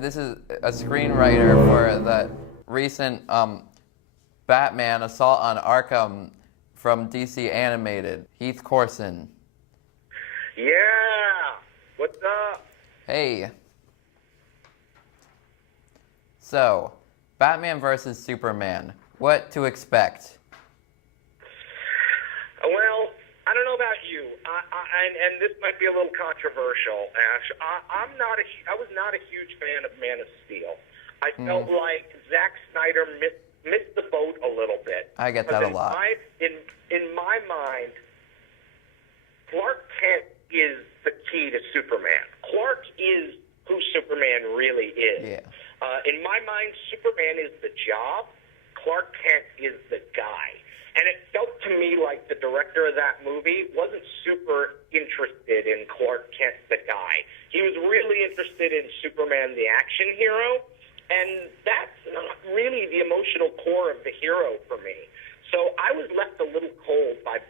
this is a screenwriter for the recent Batman Assault on Arkham from DC Animated, Heath Corson. Yeah! What's up? Hey. So, Batman versus Superman. What to expect? Well, I don't know about you, and this might be a little controversial, Ash. I was not a huge fan of Man of Steel. I felt like Zack Snyder missed the boat a little bit. I get that a lot. In my mind, Clark Kent is the key to Superman. Clark is who Superman really is. Yeah. In my mind, Superman is the job. Clark Kent is the guy. And it felt to me like the director of that movie wasn't super interested in Clark Kent, the guy. He was really interested in Superman, the action hero, and that's not really the emotional core of the hero for me. So I was left a little cold by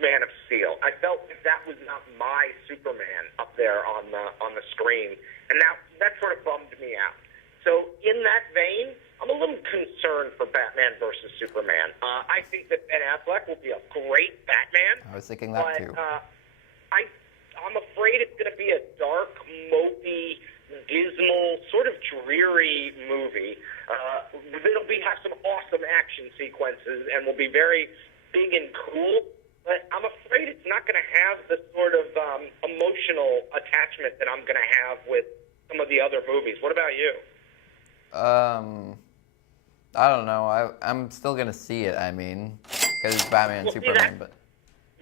Man of Steel. I felt that was not my Superman up there on the screen, and that sort of bummed me out. So in that vein, I'm a little concerned for Batman versus Superman. I think that Ben Affleck will be a great Batman. I was thinking that too. I'm afraid it's going to be a dark, mopey, dismal, sort of dreary movie. It'll have some awesome action sequences and will be very big and cool. But I'm afraid it's not going to have the sort of emotional attachment that I'm going to have with some of the other movies. What about you? I don't know. I'm still gonna see it. I mean, because it's Batman and Superman. But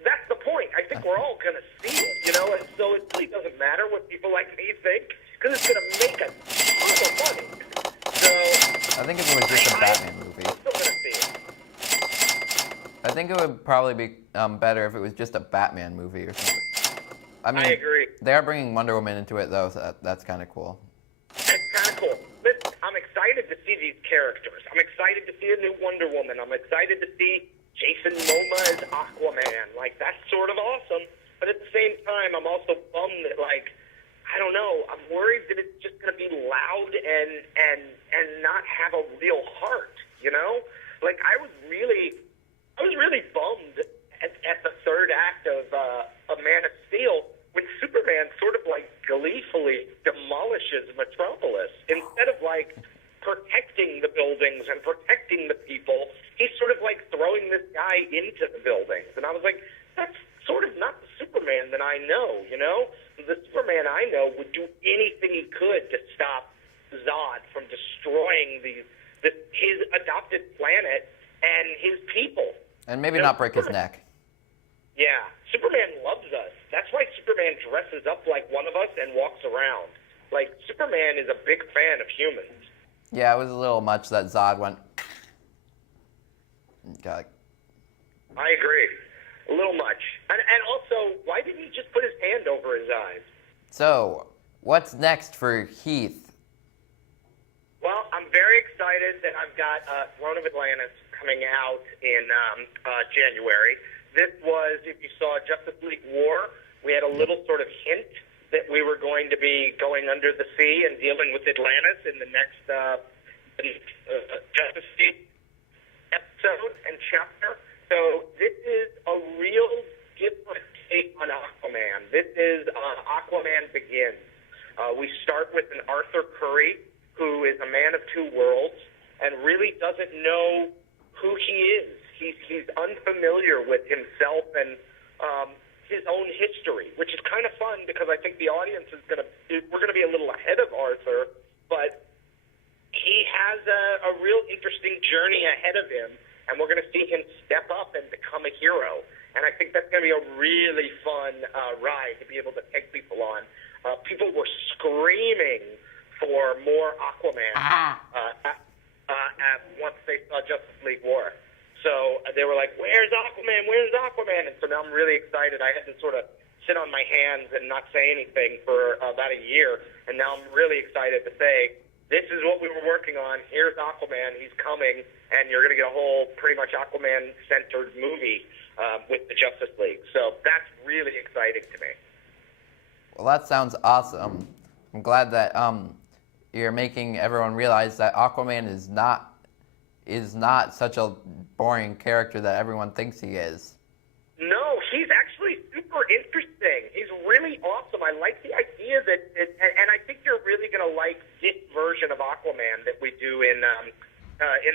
that's the point. I think we're all gonna see it, you know. And so it really doesn't matter what people like me think, because it's gonna make a ton of money. So I think if it was just a Batman movie, I'm still gonna see it. I think it would probably be better if it was just a Batman movie or something. I mean, I agree. They are bringing Wonder Woman into it though, so that's kind of cool. It's kind of cool. Listen, I'm excited to see these characters. I'm excited to see a new Wonder Woman. I'm excited to see Jason Momoa as Aquaman. Like, that's sort of awesome. But at the same time, I'm also bummed that, like, I don't know, I'm worried that it's just going to be loud and not have a real heart, you know? Like, I was really bummed at the third act of Man of Steel when Superman sort of, like, gleefully demolishes Metropolis. Instead of, like, protecting the buildings and protecting the people, he's sort of, like, throwing this guy into the buildings. And I was like, that's sort of not the Superman that I know, you know? The Superman I know would do anything he could to stop Zod from destroying his adopted planet and his people. And maybe not break his neck. Yeah, Superman loves us. That's why Superman dresses up like one of us and walks around. Like, Superman is a big fan of humans. Yeah, it was a little much that Zod went. God. I agree. A little much. And also, why didn't he just put his hand over his eyes? So, what's next for Heath? Well, I'm very excited that I've got Throne of Atlantis coming out in January. This was, if you saw Justice League War, we had a little sort of hint that we were going to be going under the sea and dealing with Atlantis in the next Justice League episode and chapter. So this is a real different take on Aquaman. This is Aquaman Begins. We start with an Arthur Curry, who is a man of two worlds and really doesn't know who he is. He's unfamiliar with himself and his own history, which is kind of fun because I think the audience we're gonna be a little ahead of Arthur, but he has a real interesting journey ahead of him, and we're gonna see him step up and become a hero. And I think that's gonna be a really fun ride to be able to take people on. People were screaming for more Aquaman once they saw Justice League War. So they were like, where's Aquaman? Where's Aquaman? And so now I'm really excited. I had to sort of sit on my hands and not say anything for about a year. And now I'm really excited to say, this is what we were working on. Here's Aquaman. He's coming. And you're going to get a whole pretty much Aquaman-centered movie with the Justice League. So that's really exciting to me. Well, that sounds awesome. I'm glad that you're making everyone realize that Aquaman is not such a boring character that everyone thinks he is. No, he's actually super interesting. He's really awesome. I like the idea that, and I think you're really going to like this version of Aquaman that we do in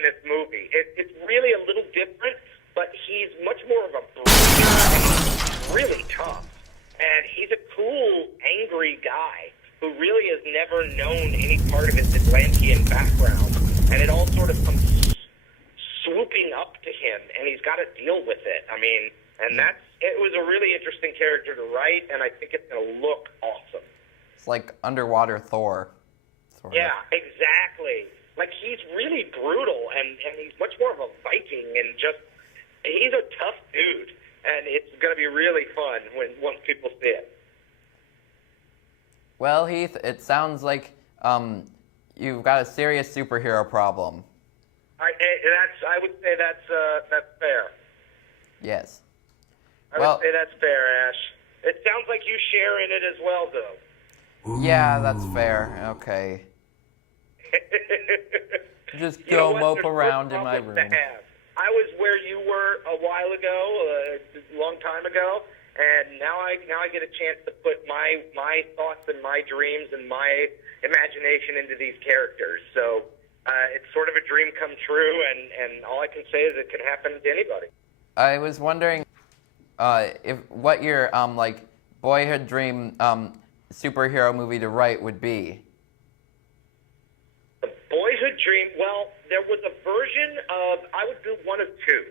this movie. It's really a little different, but he's much more of a breeder, and he's really tough. And he's a cool, angry guy who really has never known any part of his Atlantean background, and it all sort of comes swooping up to him, and he's got to deal with it. I mean, and it was a really interesting character to write, and I think it's going to look awesome. It's like underwater Thor. Sort yeah, of. Exactly. Like, he's really brutal, and he's much more of a Viking, and he's a tough dude, and it's going to be really fun once people see it. Well, Heath, it sounds like you've got a serious superhero problem. I would say that's fair. Yes. I would say that's fair, Ash. It sounds like you share in it as well, though. Yeah, that's fair. Okay. Just go mope around in my room. I was where you were a while ago, a long time ago, and now I get a chance to put my thoughts and my dreams and my imagination into these characters. So it's sort of a dream come true, and all I can say is it can happen to anybody. I was wondering what your like boyhood dream superhero movie to write would be. The boyhood dream. Well, there was a version of, I would do one of two.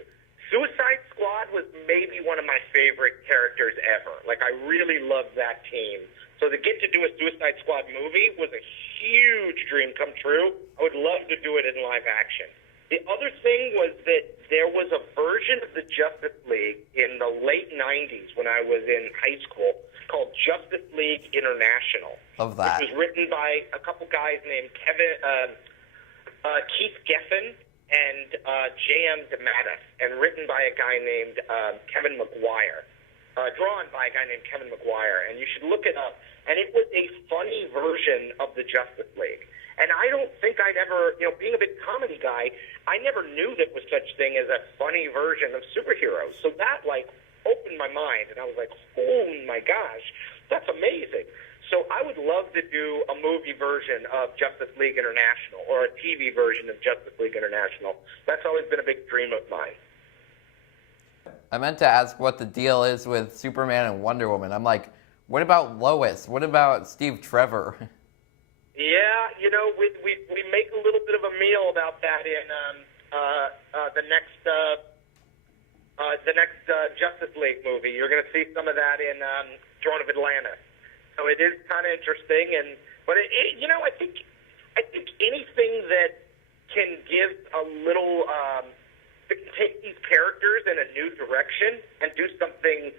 Suicide Squad was maybe one of my favorite characters ever. Like, I really loved that team. So to get to do a Suicide Squad movie was a huge dream come true. I would love to do it in live action. The other thing was that there was a version of the Justice League in the late 90s when I was in high school called Justice League International. Love that. It was written by a couple guys named Keith Geffen and J.M. DeMatteis, and written by a guy named Kevin McGuire. Drawn by a guy named Kevin McGuire, and you should look it up. And it was a funny version of the Justice League. And I don't think I'd ever, being a big comedy guy, I never knew there was such thing as a funny version of superheroes. So that, opened my mind, and I was like, oh my gosh, that's amazing. So I would love to do a movie version of Justice League International, or a TV version of Justice League International. That's always been a big dream of mine. I meant to ask what the deal is with Superman and Wonder Woman. I'm like, what about Lois? What about Steve Trevor? Yeah, we make a little bit of a meal about that in the next Justice League movie. You're going to see some of that in Throne of Atlantis. So it is kind of interesting, but I think anything that can give a little, take these characters in a new direction and do something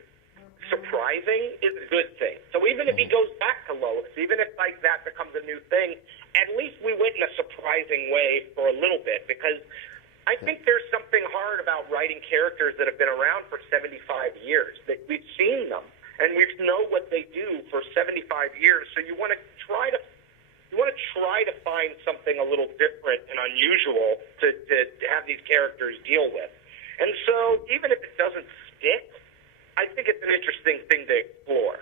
surprising is a good thing. So even if he goes back to Lois, even if that becomes a new thing, at least we went in a surprising way for a little bit, because I think there's something hard about writing characters that have been around for 75 years, that we've seen them and we know what they do for 75 years. So you want to try to find something a little different and unusual to have these characters deal with. And so even if it doesn't stick, I think it's an interesting thing to explore.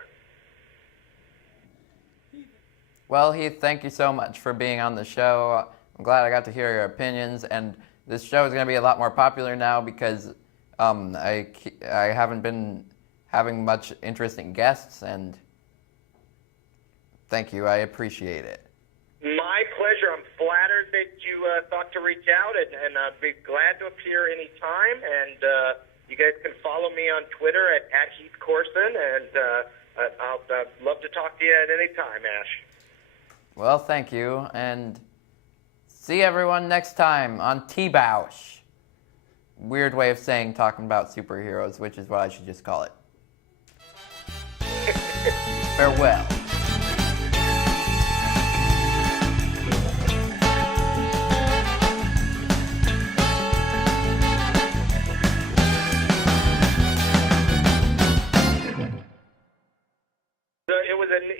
Well, Heath, thank you so much for being on the show. I'm glad I got to hear your opinions, and this show is going to be a lot more popular now because I haven't been having much interesting guests, and thank you. I appreciate it. My pleasure. I'm flattered that you thought to reach out, and I'd be glad to appear anytime. And you guys can follow me on Twitter at Heath Corson, and I'll love to talk to you at any time, Ash. Well, thank you, and see everyone next time on Bout. Weird way of saying talking about superheroes, which is what I should just call it. Farewell.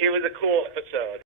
It was a cool episode.